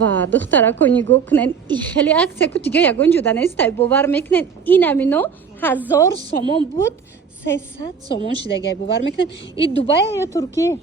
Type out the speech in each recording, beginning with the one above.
ва духтарако нигоҳ кунен и хеле аксияку дига ягон ҷуда нестай бовар мекунен ин амино 1000 сомон буд 300 сомон шидагай бовар мекунен и дубай ё туркия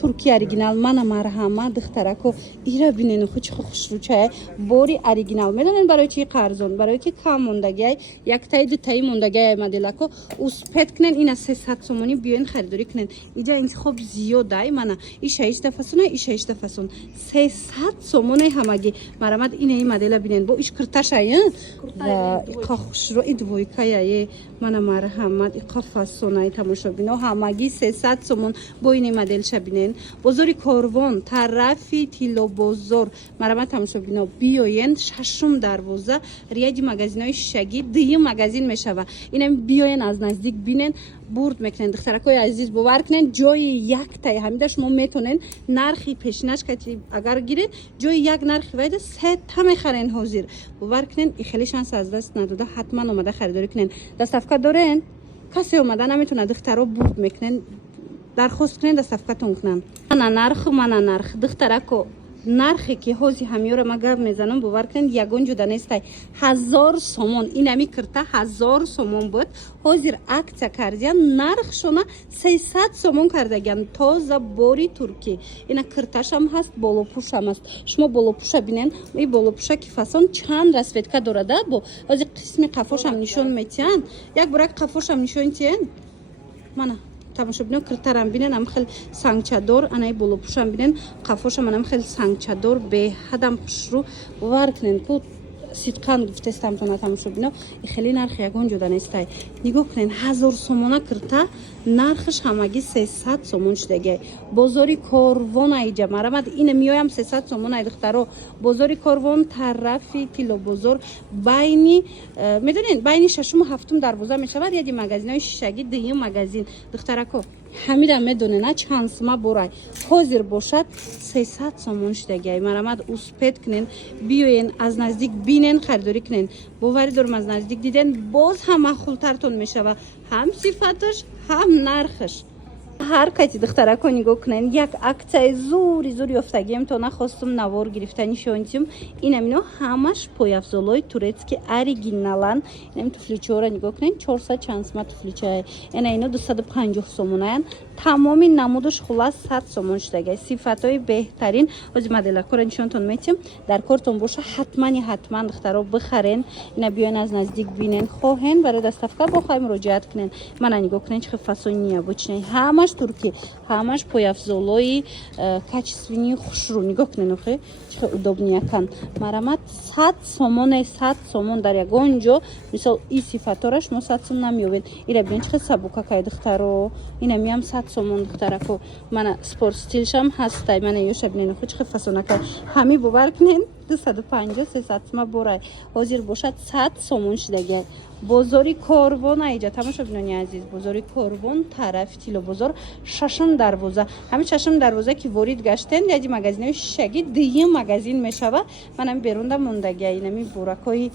туркия оригинал мана марҳама духтарако ира бинен хуч хушручай бори оригинал медонен барои чи қарзон барои ки кам мондагай яктаи дутаи мондагай моделако успет кунен ина 300 сомони биёин харидорӣ кунен иҷа интихоб зиёдай мана и 6 фасона и 6 фасон 300 сомони ҳамаги марамад инаи модела бинен бо ишкурташай иқа хушро идвойкаяе мана марҳамат иқа фасонаи тамошобино ҳамаги 300 сомон бо ини модел шабинен бозори корвон тарафи тилобозор марамат тамошобино биёен шашум дарвоза рияди магазинои шишагӣ дуюм магазин мешава инам биёен аз наздик бинен бурд мекунен духтаракои азиз бовар кунен ҷои яктаи ҳамида шумо метонен нархи пешинашкати агар гиред ҷои як нархи вайда сета мехарен ҳозир бовар кунен и хеле шанс аз даст надода ҳатман омада харидорӣ кунен доставка дорен касе омада наметона духтаро бурд мекунен дархост кунен доставкатон кунанд мана нарх духтарако нархе ки ҳози ҳамиёра ма гап мезанам бовар кунен ягон ҷуда нестай 1000 сомон инами кирта 1000 сомон буд ҳозир аксия кардиян нархшона 300 сомон кардагиян тоза бори туркӣ ина кирташам ҳаст болопӯшам аст шумо болопӯша бинен и болопӯша ки фасон чанд расветка дорада бо ҳозир қисми қафошам нишон метиҳанд як борак қафошам нишон тиҳен мана тамошобино киртарам бинен ам хел сангчадор анаи болопӯшам бинен қафошам анам хел сангчадор беҳадам хушрӯ бовар кунен ку сидқан гуфтестамтона тамошобино и хели нархи ягон ҷуда нестай нигоҳ кунен 1000 сомона кирта нархш ҳамаги 300 сомон шудагай бозори корвон аиҷа марамад ина миёям 300 сомон ай духтаро бозори корвон тарафи тилобозор байни медонен байни шашуму ҳафтум дарвоза мешавад яди магазинои шишагӣ дуюм магазин духтарако ҳамида медонена чанд сума борай ҳозир бошад 300 сомон шудагай марамад успет кунен биёен аз наздик бинен харидорӣ кунен боварӣ дорам аз наздик диден боз ҳам маъқултартон мешава ҳам сифаташ ҳам нархш ҳар кати духтарако нигоҳ кунен як аксияи зури ёфтагием то нахостум навор гирифтани шонтим инамино ҳамаш пояфзолои турецки оригиналан инам туфличаҳоро нигоҳ кунен 400 чанд сума туфличаи ина ино 250 сомонаян тамоми намудуш хулас 100 сомон шудагай сифатҳои беҳтарин ҳозир моделакора нишонтон метиҳам дар кортон боша ҳатман духтаро бихарен ина биёен аз наздик бинен хоҳен барои доставка бохай муроҷиат кунен мана нигоҳ кунен чӣ фасони необычной ҳамаш турки ҳамаш пояфзолои качествении хушрӯ нигоҳ кунен охе чӣ удобниякан марамат 100 сомоне 100 сомон дар ягон ҷо мисол и сифатора шумо 100 сом намеёвед ира бинен чӣ сабукакай духтаро ина миям 100 сомон духтарако мана спорт стилшам ҳастай мана ёша бинен охе чӣ фасонакай ҳами бовар кунен 250 300 сума борай ҳозир бошад 100 сомон шудагай бозори корвон аиҷа тамошобинони азиз бозори корвон тарафи тилобозор шашум дарвоза ҳамин шашум дарвоза ки ворид гаштен яди магазинои шишагӣ дуюм магазин мешава манам берунда мондагай инами буракҳои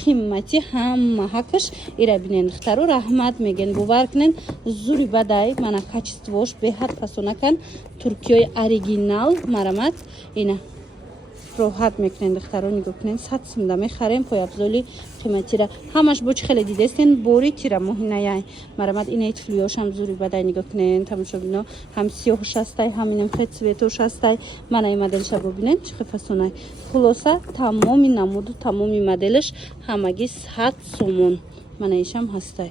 қиматӣ ҳама ҳакаш ира бинен духтаро раҳмат меген бовар кунен зури бадай мана качествош беҳад фасонакан туркиёи оригинал марамат ина роҳат мекунен духтаро нигоҳ кунен 100 сумда мехарем пояфзоли қиматира ҳамаш бо чӣ хеле дидестен бори тира моҳинаяй марамад инаи туфлиёшам зури бадай нигоҳ кунен тамошобино ҳам сиёҳуш ҳастай ҳаминам хел цветуш ҳастай манаи моделша бубинен чӣ фасонай хулоса тамоми намуду тамоми моделиш ҳамаги 100 сомон манаишам ҳастай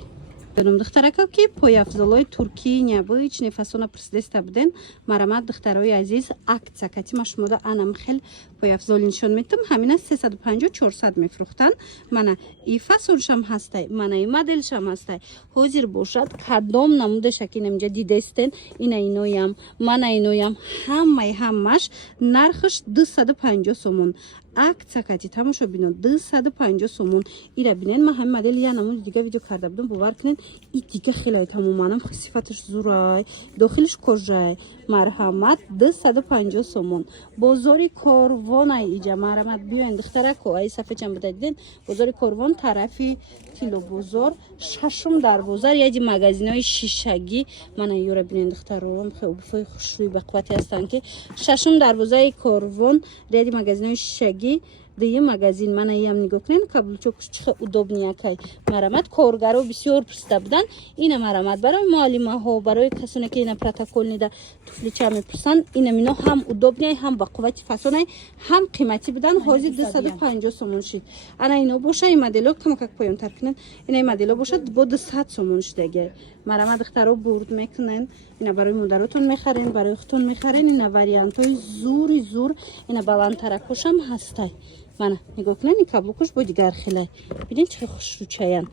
духтарако ки пояфзолои туркии необычный фасона присдеста буден марамад духтарои азиз акция катима шумода анам хел пояфзоли нишон метам ҳамина 350-400 мефрӯхтанд мана и фасоншам ҳастай мана и моделшам ҳастай ҳозир бошад кадом намудеша ки инамҷа дидестен ина иноям мана иноям ҳамаш нархш 250 сомон акция кати тамошобино 250 сомон ира бинен ма ҳамин модели я намуди дига видео карда будам бовар кунен این دیگه خیلی تماماً صفتش زورای داخلش کجای مرحمت 250 سومون بازار کاروان ایجا مرحمت بیاین دختره کو ای صفحه چند بوده دیدین بازار کاروان طرفی تیلو بازار ششم در بازار یادی مغازینای شیشگی من یورا ببینید دخترام خیلی خوشروی به قوتی هستن که ششم در بازار کاروان یادی مغازینای شیشگی دیگه مغازین من ایم نگاه کنین کابلچوک چه удобнее کای مرامت کارگرا بسیار پرسیده بودن این مرامت برای معلم ها برای کسانی که این پروتکل نیده توفلیچه میپرسن این مینا هم удобнее هم با قوت فسونه هم قیمتی بدن حاضر 250 سومون شد انا اینو باشه این مدل کم که پایان تر کنن این مدل باشه با 200 سومون شده مرامت دخترا برد میکنن اینا برای مادراتون میخرین برای اختون میخرین این واریانت های زور اینا بلندتر کوشم هسته من نگاه کنین این کابلوکش با دیگر خیلی ببین چه خوش رو چاین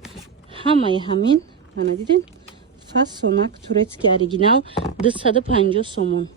همه همین من دیدین فاسونک تورецкий оригинал 250 سومون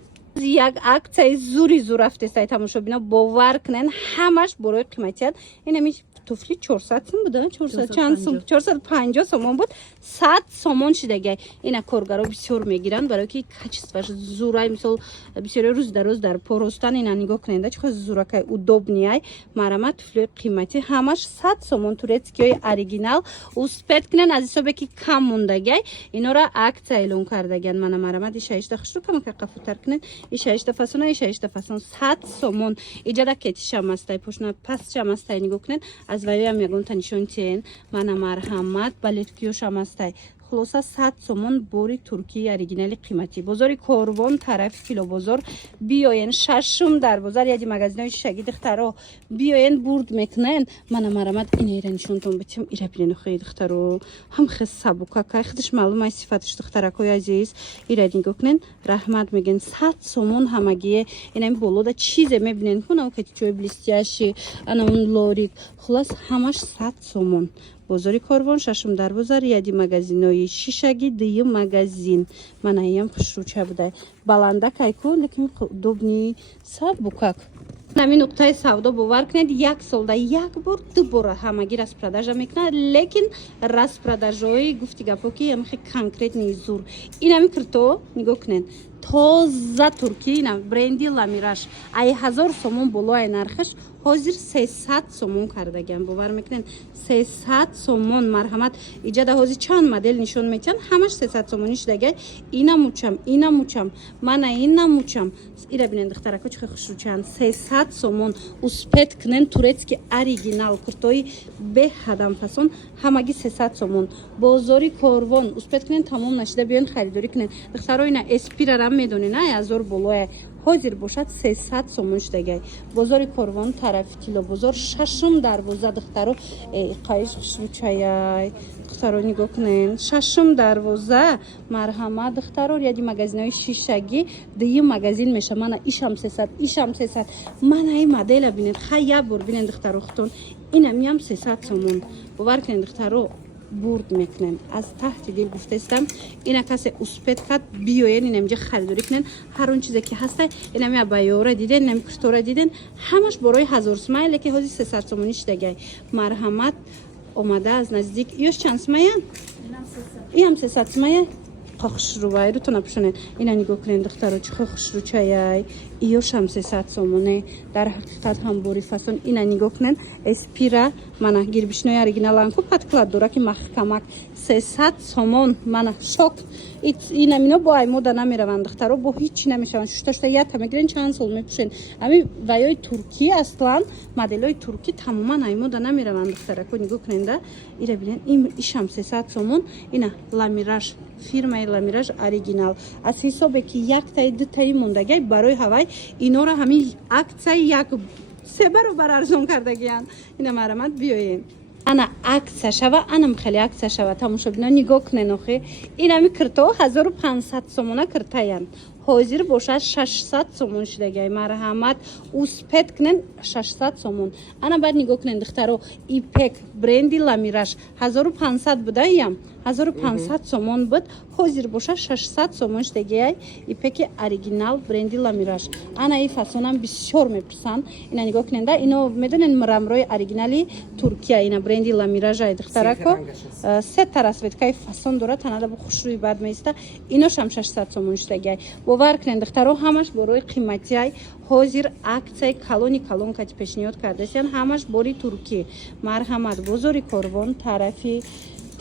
یک акция زور رفته سایت تماشا بینا باور کنن همش برای قیمتیت این میشه توفلی 400 سوم بوده 400 چند سوم 450 سومون بود 100 سومون شده اینا کارگرا بسیار میگیرن برای که کачествоش زورای مثلا بسیار روز در روز در پروستان اینا نگاه کننده چه زورکای удобнее مرامت توفلی قیمتی همش 100 سومون турецкий оригинал успеть کنن از حسابی که کم موندگی اینا را акция اعلام کردگن من مرامت شایسته خوش رو کم که قفوتر کنن شایسته فسونه شایسته فسون 100 سومون ایجاد کتیش هم است پشنا پس چم است نگاه کنن از ولی هم میگم تنشون تین من مرحمت بالتکیوش هم است خلاصه 100 سومون بوری ترکی اوریجینال قیمتی بازار کاروان طرف کیلو بازار بیاین ششم در بازار یادی مغازینای شگی دخترا بیاین برد میکنن من مرامت این ایرانشون تون بتیم ایرا بینن خیلی دخترا هم خیلی سبوکا که خودش معلومه صفاتش دخترا کوی عزیز ایرا نگاه کنن رحمت میگن 100 سومون همگی اینم بالا چیز میبینن کنه که چوی بلیستیاشی انا اون لوریک خلاص همش 100 سومون بازاری کاروان ششم در بازار یادی مغازینای شیشگی دیگه مغازین من ایم خوش رو چه بوده баланда кайку лекин удобни сабукак نمی نقطه سودا باور کنید یک سال یک بار دو بار همگی распродажа میکنه لیکن распродажای گفتی گپو که هم خیلی کنکریت نیست زور این همی کرتو نگاه کنید تازه ترکی اینا برندی لامیراش ای 1000 سومون بالای نرخش حاضر 300 سومون کردگم باور میکنین 300 سومون مرحمت ایجاد حاضر چند مدل نشون میتن همش 300 سومونیش دیگه اینا موچم من اینا موچم اینا ببینید دخترکو چه خوش رو چند 300 سومون успеть کنن турецкий оригинал کرتوی به هدم فسون همگی 300 سومون بازاری کاروان успеть کنن تمام نشده بیان خریداری کنن دخترا اینا اسپیرا میدونین نه 1000 بالای حاضر باشد 300 سومون شده بازار کاروان طرف تیلو بازار ششم در بازار دخترو قایش خوشو چای دخترو نگاه کنین ششم در بازار مرحمت دخترو یادی مغازینای شیشگی دیگه مغازین میشه من ایشم 300 من این مدل ببینید خیلی بر ببینید دخترو ختون اینم میام 300 سومون باور کنید دخترو برد میکنن از تحت دل گفته استم اینا کسی uspet کرد بیاین اینم اینجا خریداری کنن هر اون چیزی که هسته اینم یا بایوره دیدن اینم کشتوره دیدن همش برای 1000 سومه که حاضر 300 سومونیش دیگه مرحمت اومده از نزدیک یوش چند سومه اینم 300 سومه خوش رو وای رو تو نپوشونن اینا نگاه کنین دخترو چه خوش رو چای ایوش هم 300 سومونه در حقیقت هم بوری فاسون اینا نگاه کنین اسپیرا منه گیر بشنوی اوریجینال کو پاتکلاد دورا که محکمک 300 سومون منه شوک اینا مینا با ای مودا نمیروند دخترو با هیچ نمیشون شوشتا یا تمگرین چند سال میپوشن امی وایای ترکی اصلا مدلای ترکی تماما ای مودا نمیروند دخترکو نگاه کنین دا اینا ببینین این ایشم 300 سومون اینا لامیراژ فیرمای لامیراژ اوریجینال از حسابی که یک تای دو تای موندگی برای هوای اینا را همین акция یک 3 برابر ارزون کردگیان اینا مرامت بیاین انا акция شوا انم خیلی акция شوا تماشا بینا نگاه کنین آخه اینا می کرتو 1500 سومونه کرتاین حاضر باشه 600 سومون شده مرحمت успеть کنن 600 سومون انا بعد نگاه کنین دخترو ایپک برندی لامیراژ 1500 بوده یم 1500 сомон буд, ҳозир боша 600 сомон штегиай ипеки оригинал бренди ламираж. Ана и фасонам бисёр мепурсанд. Ина нигоҳ кунед, ино медонен рамрои оригинали Туркия, ина бренди ламираж ай духтарако се расветкаи фасон дорад, танада бу хушрӯи бад меиста. Иношам 600 сомон штегиай. Бовар кунед духтаро ҳамаш борои қиматиай. Ҳозир аксияи калони калон кати пешниҳод кардасиян, ҳамаш бори Туркӣ. Марҳамат, бозори Корвон тарафи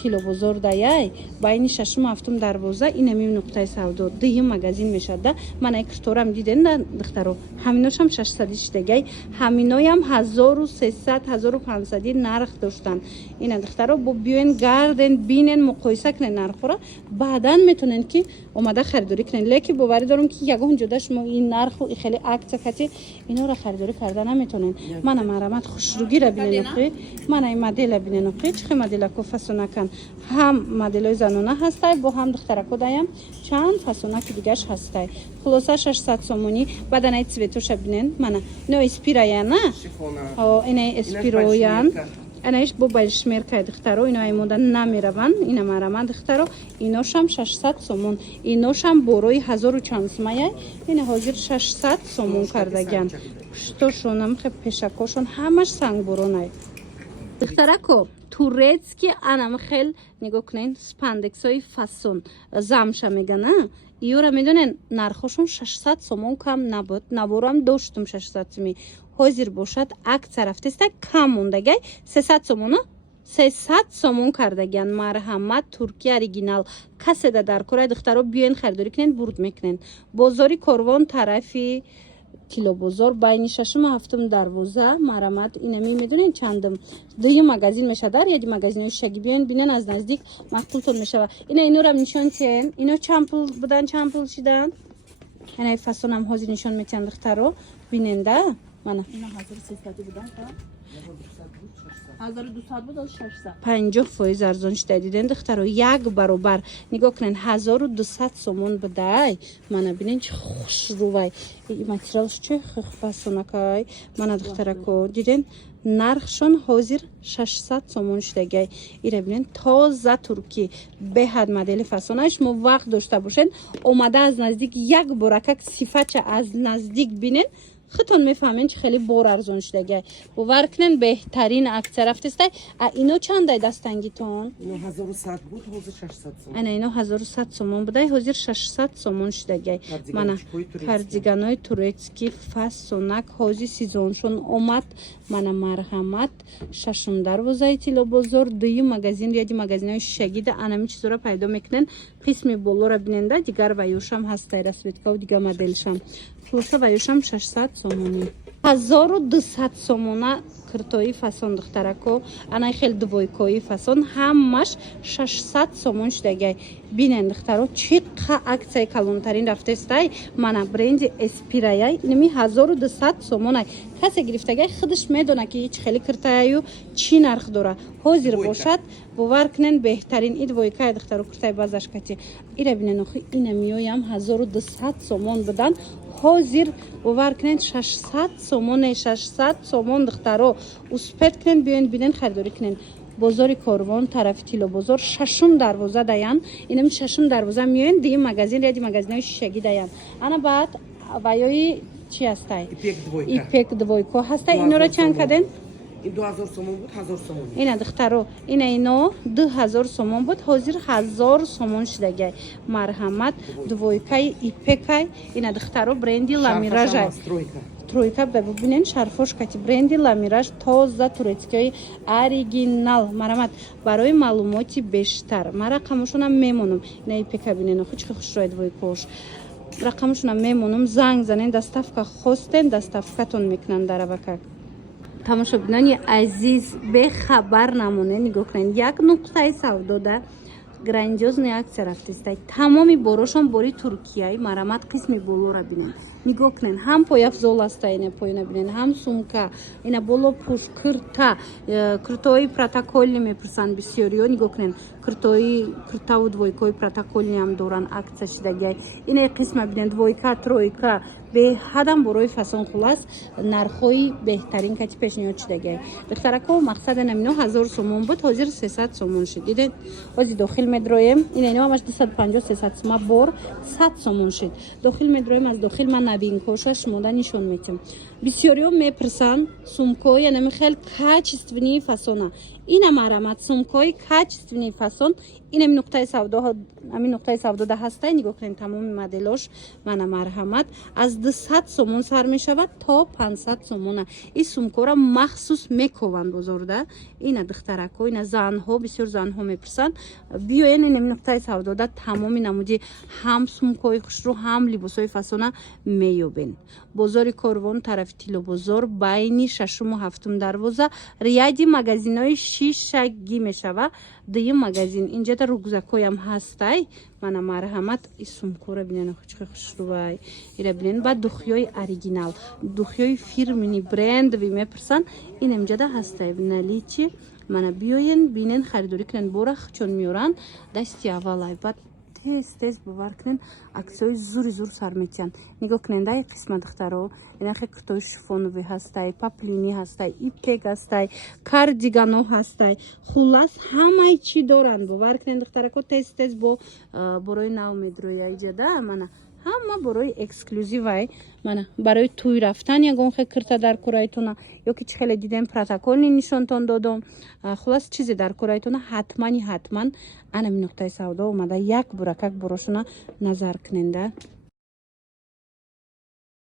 Тилобозор даяй байни 6-7 дарвоза инами нуқтаи савдо дигӣ магазин мешада. Мана кирторам диден да духтаро ҳаминошам 600 штегай, ҳаминоям 1300-1500 нарх доштанд. Ина духтаро бо биёен гарден бинен муқоиса кунен нархора, баъдан метонен ки омада харидорӣ кунен. Леки боварӣ дорам ки ягон ҷода шумо ин нарху хеле акция кати инора харидорӣ карда наметонен. Мана марамат хушругира бинен оқи, мана ин модела бинен оқи, чихе модела ко фасонакан. ҳам моделои занона ҳастай, бо ҳам духтарако даям чанд фасонаки дигаш ҳастай. Хулоса 600 сомонӣ. баданаи цветоша бинен. Мана ино эспираян на? Ина эспироян. Анаиш бо байшмеркай духтаро ино аймода намераванд. Ина марама духтаро иношам 600 сомон. Иношам борои 1000 чанд сомаяй. Ина ҳозир 600 сомон кардаган. Пуштошонам хе пешакошон ҳамаш сангборонай. Духтарако турецки анам хел нигоҳ кунен спандексои фасон замша мегана. Иёра медонен нархошон 600 сомон кам набуд. Наворам доштум 600 соми. Ҳозир бошад акция рафтеста кам мондагай 300 сомона 300 сомон кардаган. Марҳамат Туркия оригинал. Каседа дар кора духтаро биёен харидорӣ кунен, бурд мекунен. Бозори Корвон тарафи Тилобозор байни 6-7 дарвоза. Марамат инами медонен чандам дигӣ магазин мешадар, яки магазинои шаги биён бинен аз наздик мақултон мешава. Ина инорам нишон тен. Ино чанд пул будан, чанд пул шидан? Ина фасонам ҳозир нишон метиҳам духтаро биненда. Мана اینا 1300 بودن تا 1200 بود از 600 50% арзон шуда диден духтаро як баробар нигоҳ кунен 1200 сомон будай. Мана бинен чи хушрӯвай материалш чи фасонакай. Мана духтарако диден нархшон ҳозир 600 сомон шудагай. Ира бинен тоза туркӣ беҳад модели фасонааш мо вақт дошта бошен омада аз наздик як боракак сифача аз наздик бинен хитон мефаҳмен чи хеле бор арзон шудагай. бовар кунен беҳтарин аксия рафтестай. А ино чандай дастангитон? Ино 1100 буд, ҳозир 600 сомон. Ана ино 1100 сомон будай, ҳозир 600 сомон шудагай. Мана кардиганои турецки фасонак ҳозир сезоншон омад. Мана марҳамат 6 дарвозаи Тилобозор дуи магазин яди магазинои шагида анами чизора пайдо мекунен. қисми болора биненда дигар ваюшам ҳастай расветкау дига моделшам. Хулоса ваюшам 600 сомони. 1200 сомона киртои фасон духтарако. Анай хел двойкои фасон ҳамаш 600 сомон шудагай. Бинен духтаро чи қа аксияи калонтарин рафтестай. Мана бренди эспираяй ними 1200 сомонай. касе гирифтагай худаш медона ки чи хели киртаяю чи нарх дора. ҳозир бошад бовар кунен беҳтарин ид двойкаи духтаро киртай базашкати. Ира бинен охи ина миёям 1200 сомон будан. ҳозир бовар кунен 600 сомоне 600 сомон духтаро успет кунен биёен бинен харидорӣ кунен. бозори Корвон тарафи Тилобозор 6 дарвоза даян. Инами 6 дарвоза миёен ди магазин яди магазинои шишагӣ даян. Ана баъд ваёи чи ҳастай? Ипек двойко ҳастай. Инора чанд каден? ин 2000 сомон буд, 1000 сомон. Ина духтаро ина ино 2000 сомон буд, ҳозир 1000 сомон шудагай. Марҳамат двойкаи ипекай. Ина духтаро бренди ламиражай. Тройка бинен шарфош кати бренди ламираж тоза турецкиёи оригинал. Марамат барои маълумоти бештар ма рақамошонам мемонам. Ина ипека бинен охи чи хушрӯи двойкош. Рақамошонам мемонам. Занг занен доставка хостен доставкатон мекунанд даравакак. тамошобинони азиз бехабар намонед нигоҳ кунед. Як нуқтаи савдода грандиозни аксия рафтестай. Тамоми борошон бори Туркияи марамат қисми болора бинен. Нигоҳ кунед. Ҳам пояфзол аста ина поина бинен, ҳам сумка, ина боло пуш кирта, киртои протоколни мепурсанд бисёриё. Нигоҳ кунед. Киртаву двойкои протоколни ҳам доранд аксия шудагай. Ина қисма бинен двойка, тройка беҳадам борои фасон хулас нархҳои беҳтарин кати пешниҳод шудагӣ. Духтарако мақсада намино 1000 сомон буд, ҳозир 300 сомон шуд. Дидед? ҳозир дохил медроем. Ина ҳамаш 250-300 сома бор 100 сомон шуд. Дохил медроем, аз дохил ман новинкоша шумода нишон метем. Бисёриҳо мепурсанд сумкои яъне хеле качествении фасона. Ина марамат сумкои качествении фасон. Ина нуқтаи савдо, амин нуқтаи савдо да ҳастай нигоҳ кунед тамоми моделош мана марҳамат аз 200 сомон сар мешавад то 500 сомона. Ин сумкора махсус мекованд бозорда. Ина духтарако, ина занҳо, бисёр занҳо мепурсанд. Биёен ина нуқтаи савдо да тамоми намуди ҳам сумкои хушрӯ, ҳам либосои фасона меёбен. Бозори Корвон тарафи Тиллобозор байни 6-ум 7-ум дарвоза рияди магазинои шишагӣ мешава. Дуюм магазин инҷада рюкзакоям ҳастай. Мана марҳамат ин сумкора бинен чӣ хушрӯвай. Ира бинен ба духёи оригинал, духёи фирмени брендови мепурсанд. Ин инҷада ҳастай наличи. Мана биёен бинен харидорӣ кунен бора чон меёранд дасти аввалай. Баъд тез бовар кунен аксиёи зури зур сар метиҳанд. Нигоҳ кунен дай қисма духтаро инахе куртои шифонови ҳастай, паплини ҳастай, ипек ҳастай, кардигано ҳастай. Хулас ҳамаи чӣ доранд. Бовар кунен духтарако тез бо борои нав медроя иҷада мана ҳама борои эксклюзивай. Мана барои тӯй рафтан ягон хе кирта дар кораитона ёки чӣ хеле дидем протоколни нишонтон додам. Хулас чизе дар кораитона ҳатман ана нуқтаи савдо омада як буракак борошона назар куненда.